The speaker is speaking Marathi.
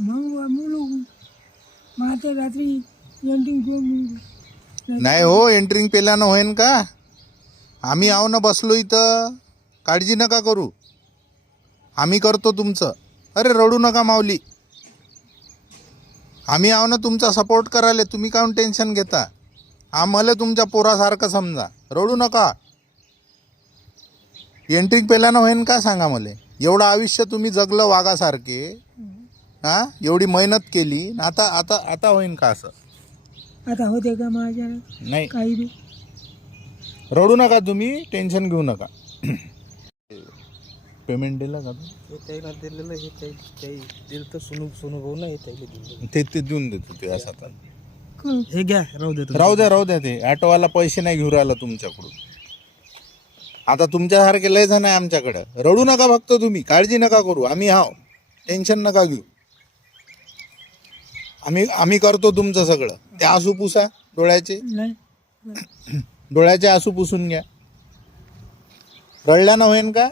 मग मग आता रात्री घेऊन नाही हो एंट्रिंग पेल्यानं होईन का? आम्ही आहो ना बसलो इथं. काळजी नका करू. आम्ही करतो तुमचं. अरे रडू नका माऊली. आम्ही आहो ना तुमचा सपोर्ट करायला तुम्ही काहून टेन्शन घेता? आम्हाला तुमच्या पोरासारखं समजा. रडू नका. एंट्रिंग पेल्यानं होईन का सांगा मला? एवढं आयुष्य तुम्ही जगलं वाघासारखे. हा? एवढी मेहनत केली न आता आता आता होईन का असं? आता होते का माझ्या? नाही. काही बी. रडू नका तुम्ही टेन्शन घेऊ नका. पेमेंट दिलं का तू? हे त्याला दिलेलं हे काही काही दिलं तर सोनू सोनू भाऊ ना हे त्याला दिलं ते ते देऊन देतो ते असं आता. क- हे घ्या राहू दे राहू द्या राहू द्या ते. ऑटोवाला पैसे नाही घेऊ राहिला तुमच्याकडून. आता तुमच्यासारखे लय जण आहे आमच्याकडं. रडू नका फक्त तुम्ही काळजी नका करू. आम्ही हाव. टेन्शन नका घेऊ. आम्ही आम्ही करतो तुमचं सगळं. ते आसू पुसा डोळ्याचे. नाही. डोळ्याचे आसू पुसून घ्या. रडल्यानं होईन का?